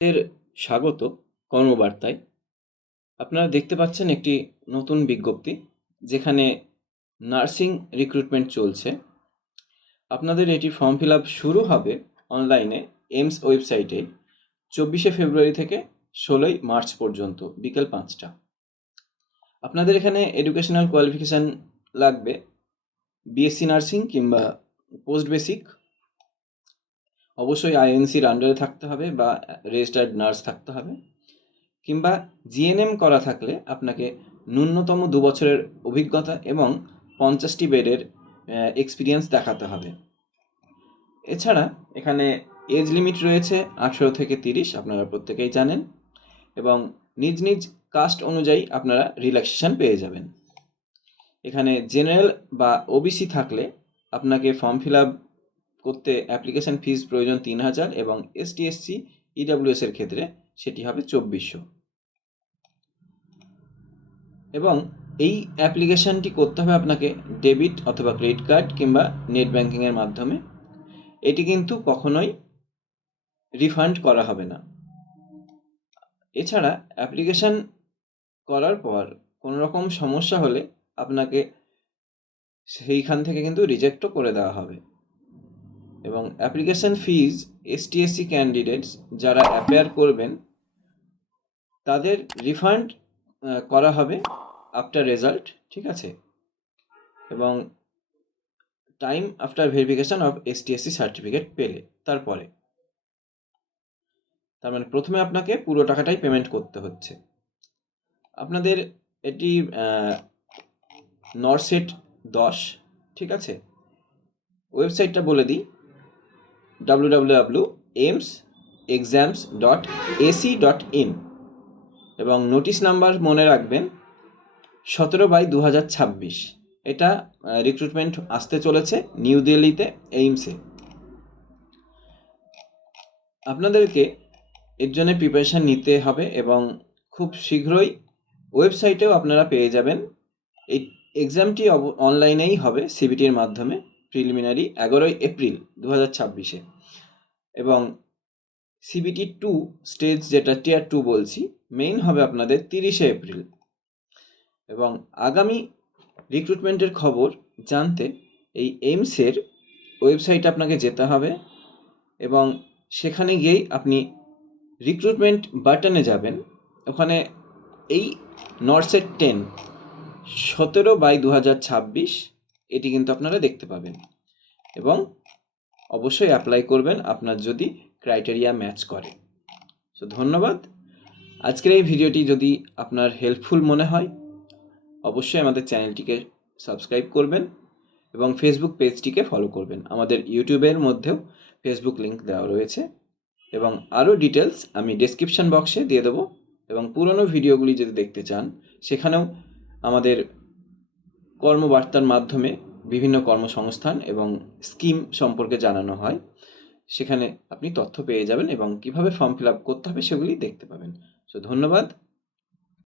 এর স্বাগত কর্মবার্তায়। আপনারা দেখতে পাচ্ছেন একটি নতুন বিজ্ঞপ্তি, যেখানে নার্সিং রিক্রুটমেন্ট চলছে। আপনাদের এটি ফর্ম ফিল আপ শুরু হবে অনলাইনে এইমস ওয়েবসাইটে 24শে ফেব্রুয়ারি থেকে 16ই মার্চ পর্যন্ত বিকেল 5টা। আপনাদের এখানে এডুকেশনাল কোয়ালিফিকেশান লাগবে বিএসসি নার্সিং কিংবা পোস্ট বেসিক। অবশ্যই আইএনসির আন্ডারে থাকতে হবে বা রেজিস্টার্ড নার্স থাকতে হবে, কিংবা জিএনএম করা থাকলে আপনাকে ন্যূনতম 2 বছরের অভিজ্ঞতা এবং 50টি বেডের এক্সপিরিয়েন্স দেখাতে হবে। এছাড়া এখানে এজ লিমিট রয়েছে 18 থেকে 30, আপনারা প্রত্যেকেই জানেন, এবং নিজ নিজ কাস্ট অনুযায়ী আপনারা রিল্যাক্সেশন পেয়ে যাবেন। এখানে জেনারেল বা ওবিসি থাকলে আপনাকে ফর্ম ফিল আপ করতে অ্যাপ্লিকেশন ফিস প্রয়োজন 3000, এবং এসটি এসসি ইডাব্লিউএস এর ক্ষেত্রে সেটি হবে 2400। এবং এই অ্যাপ্লিকেশানটি করতে হবে আপনাকে ডেবিট অথবা ক্রেডিট কার্ড কিংবা নেট ব্যাঙ্কিংয়ের মাধ্যমে। এটি কিন্তু কখনোই রিফান্ড করা হবে না। এছাড়া অ্যাপ্লিকেশান করার পর কোনো রকম সমস্যা হলে আপনাকে সেইখান থেকে কিন্তু রিজেক্টও করে দেওয়া হবে। এবং অ্যাপ্লিকেশান ফিজ এসটি এসসি ক্যান্ডিডেটস যারা অ্যাপেয়ার করবেন তাদের রিফান্ড করা হবে আফটার রেজাল্ট, ঠিক আছে? এবং time after verification of STSC certificate পেলে তারপরে, তার মানে প্রথমে আপনাকে পুরো টাকাটাই পেমেন্ট করতে হচ্ছে। আপনাদের এটি নরসেট 10, ঠিক আছে? ওয়েবসাইটটা বলে দিই, www.aimsexams.ac.in, এবং নোটিশ নাম্বার মনে রাখবেন 17/2026। এটা রিক্রুটমেন্ট আসতে চলেছে নিউ দিল্লিতে এইমসে। আপনাদেরকে এর জন্য প্রিপারেশান নিতে হবে, এবং খুব শীঘ্রই ওয়েবসাইটেও আপনারা পেয়ে যাবেন। এই এক্সামটি অনলাইনেই হবে সিবিটির মাধ্যমে, প্রিলিমিনারি 11ই এপ্রিল 2026-এ, এবং সিবিটি 2 স্টেজ, যেটা টিয়ার 2 বলছি, মেইন হবে আপনাদের 30শে এপ্রিল। এবং আগামী রিক্রুটমেন্টের খবর জানতে এই এইমসের ওয়েবসাইটে আপনাকে যেতে হবে, এবং সেখানে গিয়েই আপনি রিক্রুটমেন্ট বাটনে যাবেন। ওখানে এই নরসেট 10 17/2026 এটি কিন্তু আপনারা দেখতে পাবেন, এবং অবশ্যই অ্যাপ্লাই করবেন আপনার যদি ক্রাইটেরিয়া ম্যাচ করে। সো ধন্যবাদ। আজকের এই ভিডিওটি যদি আপনার হেল্পফুল মনে হয় অবশ্যই আমাদের চ্যানেলটিকে সাবস্ক্রাইব করবেন এবং ফেসবুক পেজটিকে ফলো করবেন। আমাদের ইউটিউবের মধ্যেও ফেসবুক লিঙ্ক দেওয়া রয়েছে, এবং আরও ডিটেলস আমি ডেসক্রিপশন বক্সে দিয়ে দেবো। এবং পুরনো ভিডিওগুলি যদি দেখতে চান, সেখানেও আমাদের কর্মবার্তার মাধ্যমে বিভিন্ন কর্মসংস্থান এবং স্কিম সম্পর্কে জানানো হয়। সেখানে আপনি তথ্য পেয়ে যাবেন এবং কিভাবে ফর্ম ফিল আপ করতে হবে সেগুলি দেখতে পাবেন। সো ধন্যবাদ।